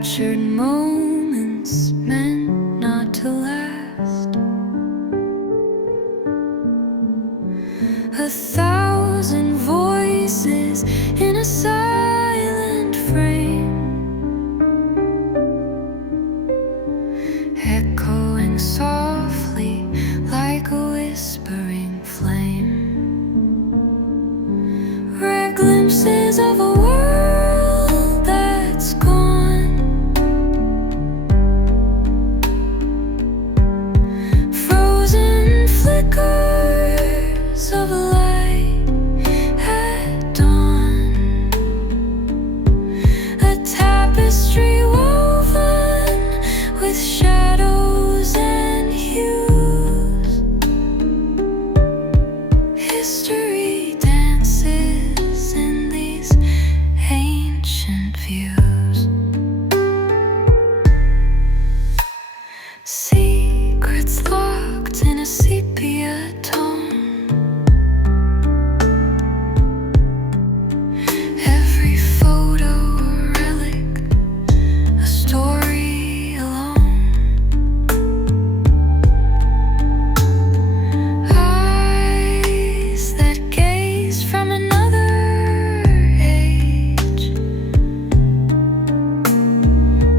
captured moments meant not to last. 1,000 voices in a silent frame, echoing softly like a whispering flame. Rare glimpses of a world that's gone, frozen flickers of light at dawn, a tapestry woven with shadows and hues. History dances in these ancient views. Secrets locked in a sepia tone, every photo a relic, a story alone. Eyes that gaze from another age,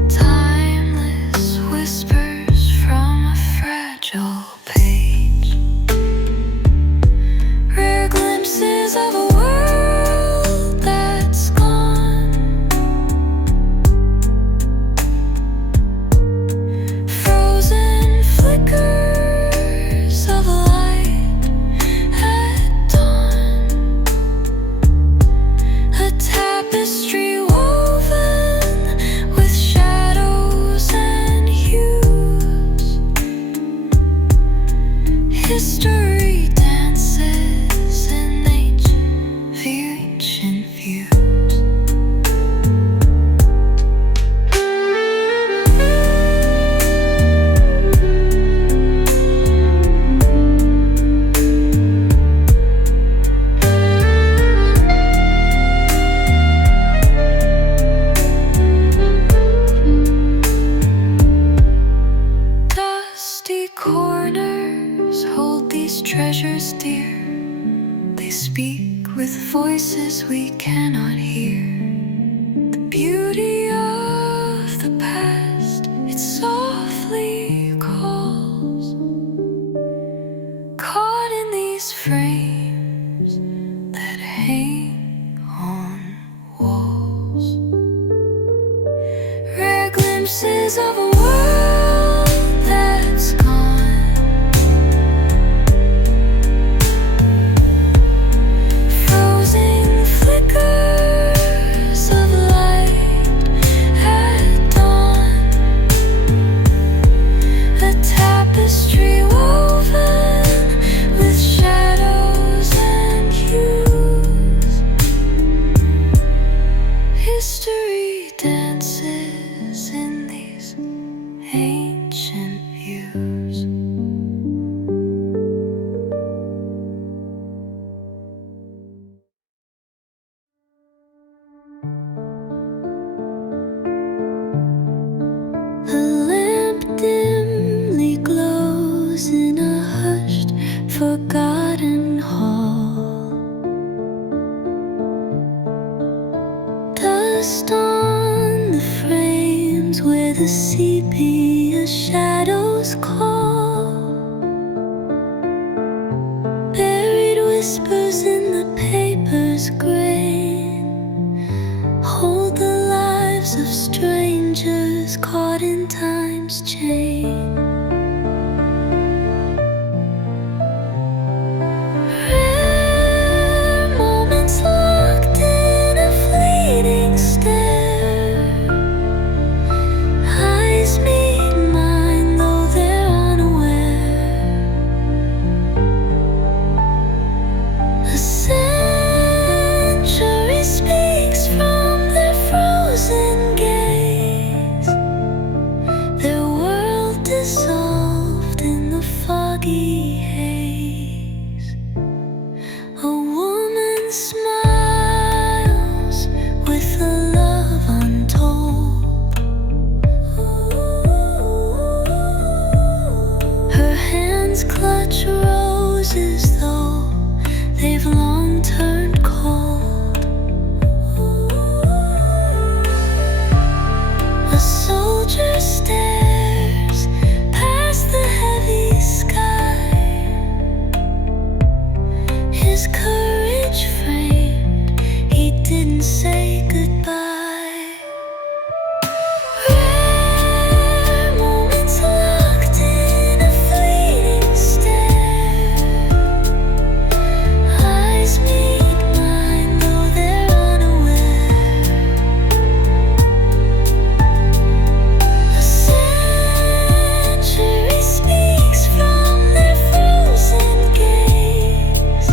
timeless whispers from a fragile page. Rare glimpses of a world that's gone, frozen flickers of light at dawn, a tapestry woven with shadows and hues. History dances in ancient views. Dusty corners hold these treasures dear. They speak with voices we cannot hear. The beauty of the past, it softly calls, caught in these frames that hang on walls. Rare glimpses of a world that's gone, frozen flickers of light at dawn, a tapestry woven with shadows and hues. History dances in these ancient views. A lamp dimly glows in a hushed, forgotten hall. Dust on the frames where the sepia shadows call. Buried whispers in the paper's grain hold the lives of strangers caught in time's chain. Rare moments locked in a fleeting stare. Eyes meet mine though they're unaware. A century speaks from their frozen gaze, and say goodbye. Rare moments locked in a fleeting stare. Eyes meet mine though they're unaware. A century speaks from their frozen gaze.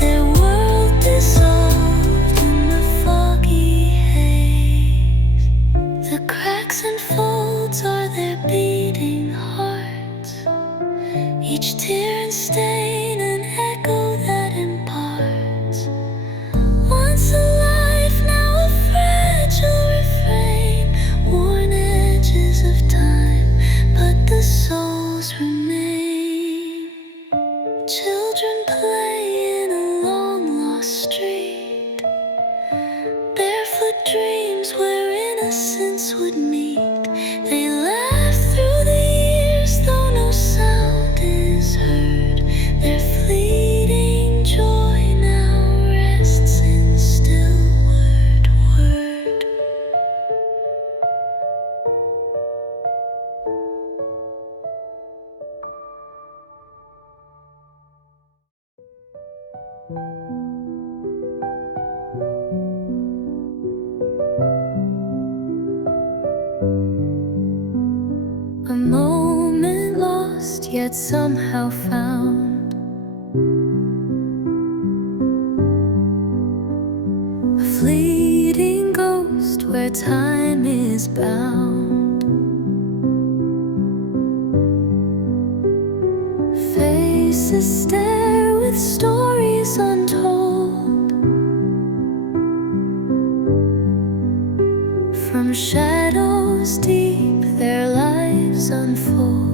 Their world dissolved in the foggy haze. The cracks and folds are their beating hearts, each tear and stain an echo that imparts. Once alive, now a fragile refrain, worn edges of time, but the souls remain. Children play in a long-lost street, barefoot dreams where innocence would meet. They laugh through the years, though no sound is heard. Their fleeting joy now rests in still word. A moment lost, yet somehow found. A fleeting ghost where time is bound. Faces stare with stories untold. From shadows deep, their lives unfold.